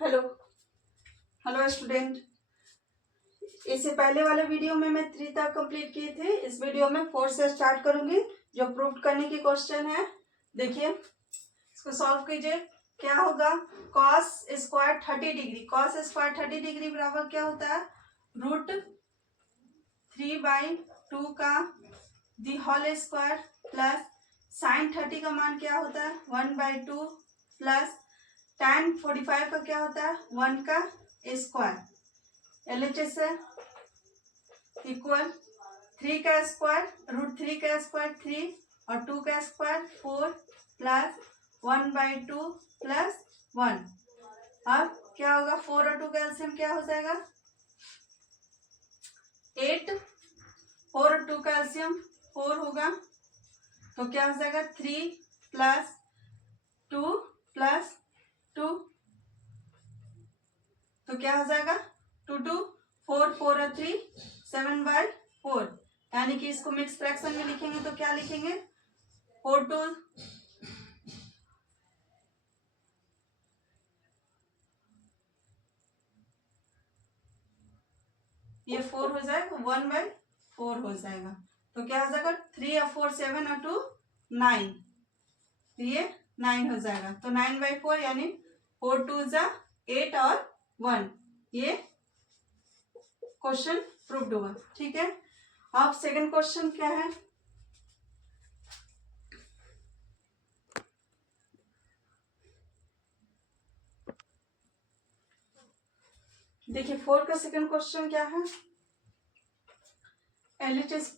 Hello hello student. इससे पहले वाले वीडियो में मैं 3 तक कंप्लीट किए थे। इस वीडियो में 4 से स्टार्ट करूंगी, जो प्रूव करने की क्वेश्चन है। देखिए, इसको सॉल्व कीजिए। क्या होगा? cos square 30 degree, cos square 30 degree बराबर क्या होता है? √3/2 का the whole square plus sine 30 का मान क्या होता है? 1/2 प्लस tan 45 का क्या होता है? 1 का स्क्वायर। LHS है इक्वल 3 का स्क्वायर, √3 का स्क्वायर 3 और 2 का स्क्वायर 4 प्लस 1/2 प्लस 1। अब क्या होगा? 4 और 2 का एलसीएम क्या हो जाएगा? 8। 4 और 2 का एलसीएम 4 होगा, तो क्या हो जाएगा? 3 प्लस 2 प्लस 2, तो क्या हो जाएगा? 2 2 4 4 और 3 7/4। यानी कि इसको मिक्स फ्रैक्शन में लिखेंगे तो क्या लिखेंगे? 4 2 ये 4 हो जाएगा, 1/4 हो जाएगा। तो क्या हो जाएगा? 3 और 4 7 और 2 9, ये 9 हो जाएगा। तो 9/4 यानी 4 2 8 और 1। ये क्वेश्चन प्रूव्ड हुआ। ठीक है, अब सेकंड क्वेश्चन क्या है? देखिए, 4 का सेकंड क्वेश्चन क्या है? LHS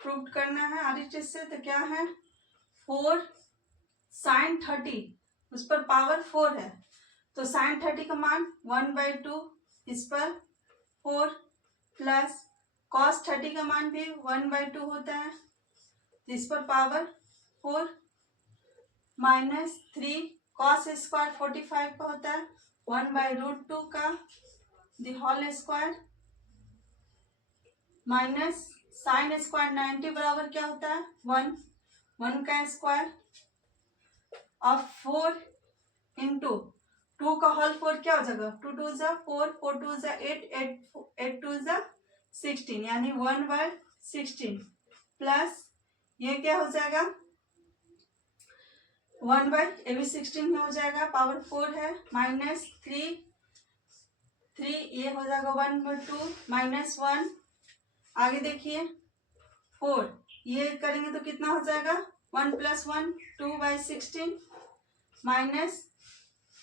प्रूव करना है RHS से। तो क्या है? 4 sin 30, उस पर पावर 4 है, तो sin 30 का मान 1/2, इस पर 4 प्लस cos 30 का मान भी 1/2 होता है, इस पर पावर 4 माइनस 3 cos स्क्वायर 45 का होता है 1/√2 का the whole square minus sine square 90 बराबर क्या होता है? 1 का स्क्वायर। अब 4 इंटू 2 का होल 4 क्या हो जाएगा? 2 2 4 4 2 8 8 2 16, यानी 1/16 प्लस ये क्या हो जाएगा? 1/16 में हो जाएगा, पावर 4 है, माइनस 3 ये हो जाएगा 1/2 माइनस 1। आगे देखिए 4 ये करेंगे तो कितना हो जाएगा? 1 + 1 2/16 माइनस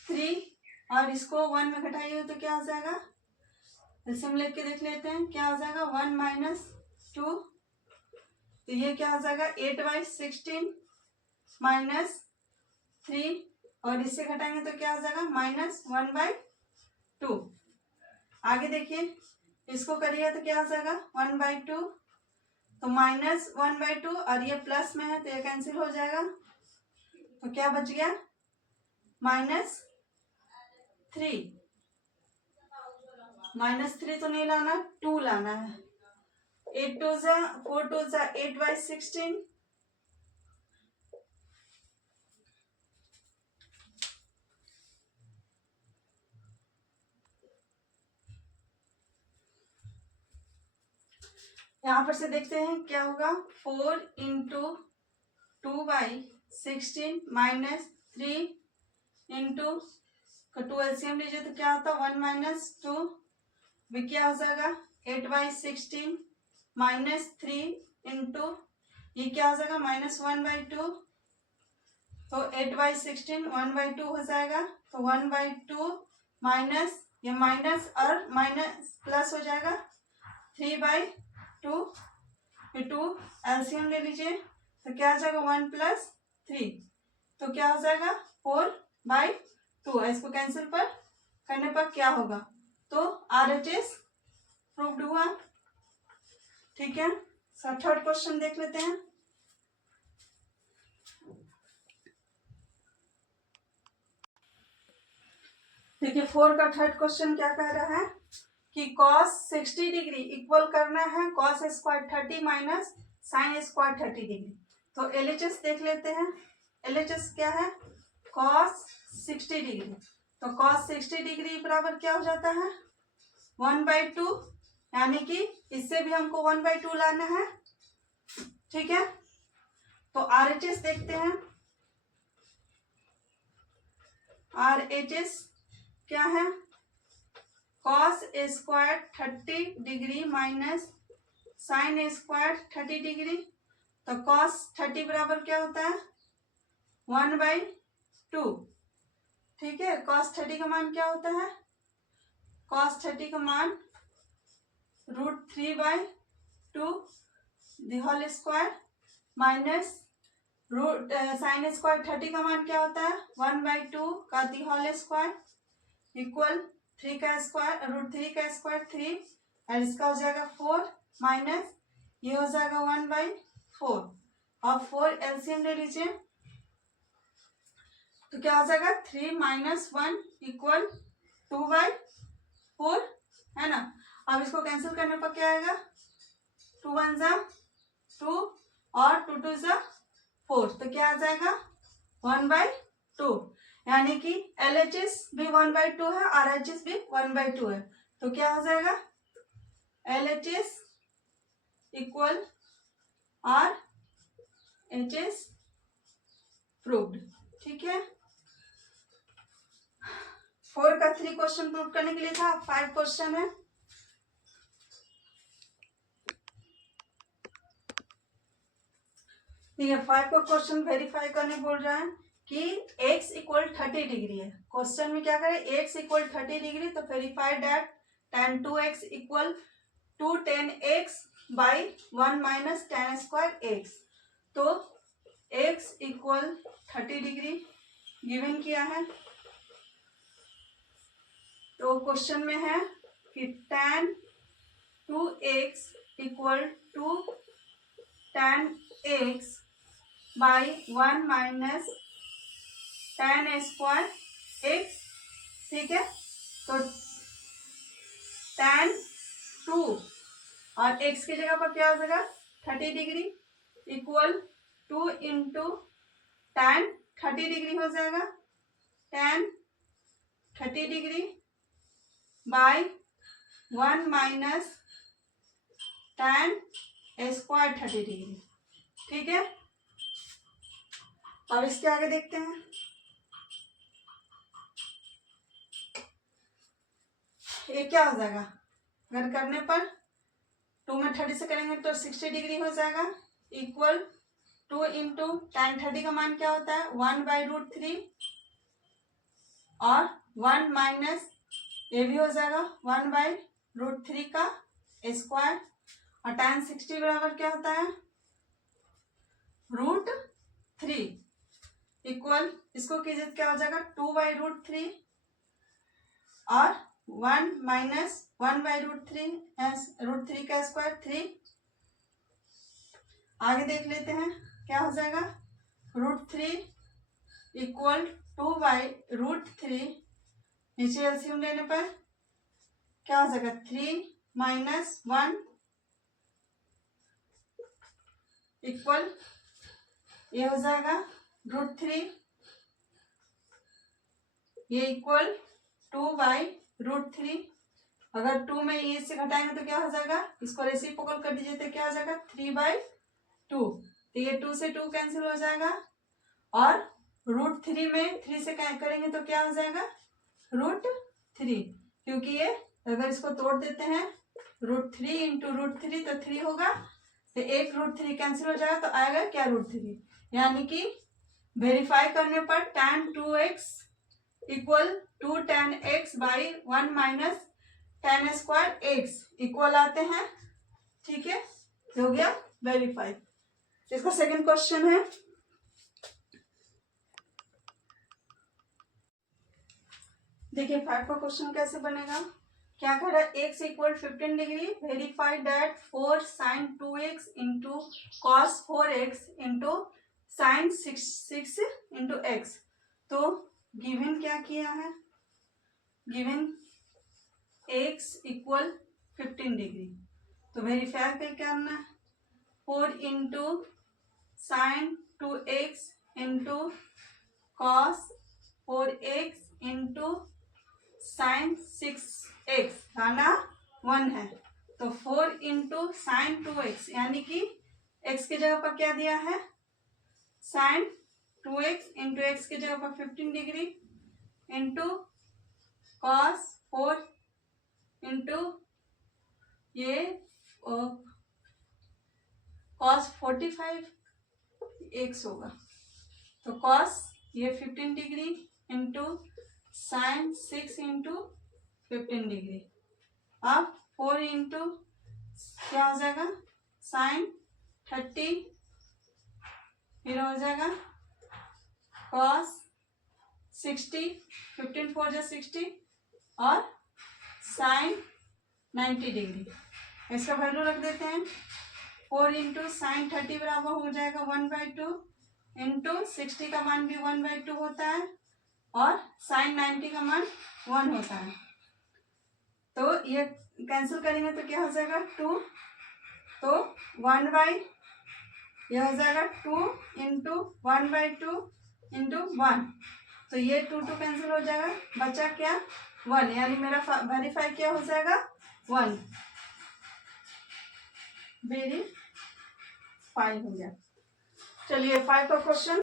3 और इसको 1 में घटाइए तो क्या हो जाएगा? एलसीएम लेके देख लेते हैं क्या हो जाएगा। 1 - 2, तो ये क्या हो जाएगा? 8/16 माइनस 3 और इससे घटाएंगे तो क्या हो जाएगा? -1/2। आगे देखिए, इसको करिए तो क्या हो जाएगा? 1/2, तो -1/2 और ये प्लस में है तो ये कैंसिल हो जाएगा, तो क्या बच गया? -3 तो नहीं लाना, 2 लाना है। 8 2 4 2 8/16 यहाँ पर से देखते हैं क्या होगा। 4 × 2/16 माइनस 3 × 2 एलसीएम लीजिए तो क्या होता है? 1 - 2 भी क्या हो जाएगा? 8/16 माइनस 3 × ये क्या हो जाएगा? -1/2, तो 8/16 1/2 हो जाएगा, तो 1/2 माइनस ये माइनस और माइनस प्लस हो जाएगा 3/2। ये 2 एलसीएम ले लीजिए तो क्या हो जाएगा? 1 + 3, तो क्या हो जाएगा? 4/2। इसको कैंसिल पर करने पर क्या होगा? तो RHS प्रूव्ड हुआ। ठीक है, थर्ड क्वेश्चन देख लेते हैं। देखिए, 4 का थर्ड क्वेश्चन क्या कह रहा है कि cos 60 डिग्री इक्वल करना है cos square 30 minus sine square 30 degree. तो LHS देख लेते हैं। LHS क्या है? cos 60 डिग्री, तो cos 60 डिग्री बराबर क्या हो जाता है 1/2, यानी कि इससे भी हमको 1/2 लाना है। ठीक है, तो RHS देखते हैं। RHS क्या है cos square 30 degree minus sine square 30 degree. तो cos 30 बराबर क्या होता है 1/2। ठीक है, cos 30 का मान क्या होता है cos 30 का मान √3/2 the whole square minus sine square 30 का मान क्या होता है 1/2 का दी होल स्क्वायर इक्वल 3 का स्क्वायर √3 का स्क्वायर 3 और इसका हो जाएगा 4 माइनस ये हो जाएगा 1/4 और 4 एलसीएम ले लीजिए तो क्या हो जाएगा 3 - 1 इक्वल 2/4 है ना। अब इसको कैंसिल करने पर क्या आएगा 2 × 1 = 2 और 2 × 2 = 4, तो क्या आ जाएगा 1/2, यानी कि LHS भी 1/2 है RHS भी 1/2 है। तो क्या हो जाएगा LHS इक्वल RHS प्रूव्ड। ठीक है, 4 का 3 क्वेश्चन प्रूव करने के लिए था, 5 क्वेश्चन है। ठीक है, 5 का क्वेश्चन वेरीफाई करने बोल रहा है कि x इक्वल 30 डिग्री है। क्वेश्चन में क्या करें x इक्वल 30 डिग्री, तो verify that tan 2x equal 2 10x by 1 minus tan square x। तो x इक्वल 30 डिग्री गिवन किया है, तो क्वेश्चन में है कि tan 2x equal 2 tan x by 1 minus tan square x। ठीक है, तो tan 2 और x की जगह पर क्या हो जाएगा 30 डिग्री इक्वल 2 × tan 30 डिग्री हो जाएगा tan 30 degree by 1 minus tan square 30 degree. ठीक है, अब इसके आगे देखते हैं। ये क्या हो जाएगा अगर करने पर 2 में 30 से करेंगे तो 60 डिग्री हो जाएगा इक्वल 2 × tan 30 का मान क्या होता है 1/√3 और 1 माइनस ये भी हो जाएगा 1/√3 का स्क्वायर और tan 60 बराबर क्या होता है √3 इक्वल इसको कीजिए क्या हो जाएगा 2/√3 और 1 माइनस 1/√3 √3 का स्क्वायर 3। आगे देख लेते हैं क्या हो जाएगा √3 इक्वल 2/√3 नीचे एलसीएम लेने पर क्या हो जाएगा 3 - 1 इक्वल ये हो जाएगा √3 ये इक्वल 2/√3। अगर 2 में ये से घटाएंगे तो क्या हो जाएगा इसको रेसिप्रोकल कर दीजिए तो क्या हो जाएगा 3/2। तो ये 2 से 2 कैंसिल हो जाएगा और √3 में 3 से करेंगे तो क्या हो जाएगा √3, क्योंकि ये अगर इसको तोड़ देते हैं √3 × √3 तो 3 होगा, तो एक √3 कैंसिल हो जाएगा तो आएगा क्या √3, यानी कि वेरीफाई करने पर tan 2x equal 2 tan x by 1 minus tan square x equal आते हैं। ठीक है, हो गया वेरीफाई। इसका सेकंड क्वेश्चन है, देखिए 5 का क्वेश्चन कैसे बनेगा। क्या कर रहा है x equal 15 degree verify that 4 sin 2x into cos 4x into sine 6 into x। तो गिवन क्या किया है गिवन x इक्वल 15 डिग्री, तो वेरीफाई पे करना है 4 × sine 2x into cos 4x into sine 6x लाना 1 है, तो 4 इंटू साइन 2x, यानी कि x की जगह पर क्या दिया है, साइन 2x इंटू एक्स की जगह पर 15 डिग्री इंटू कॉस 4 इंटू ये कॉस 45 एक्स होगा, तो कॉस ये 15 degree into sine 6 into 15 degree. अब 4 इंटू क्या हो जाएगा, साइन 30, फिर हो जाएगा कॉस 60, 15 4 जा 60 और साइन 90 डिग्री। इसका वैल्यू रख देते हैं। 4 इंटू साइन 30 बराबर हो जाएगा 1/2 इंटू 60 का मान भी 1/2 होता है और साइन 90 का मान 1 होता है, तो ये कैंसिल करेंगे तो क्या हो जाएगा 2, तो 1/, यह हो जाएगा 2 इंटू 1/2 इंटू 1, तो ये 2 कैंसिल हो जाएगा, बचा क्या 1, यानी मेरा वेरीफाई क्या हो जाएगा 1, वेरीफाई हो गया। चलिए 5 का क्वेश्चन।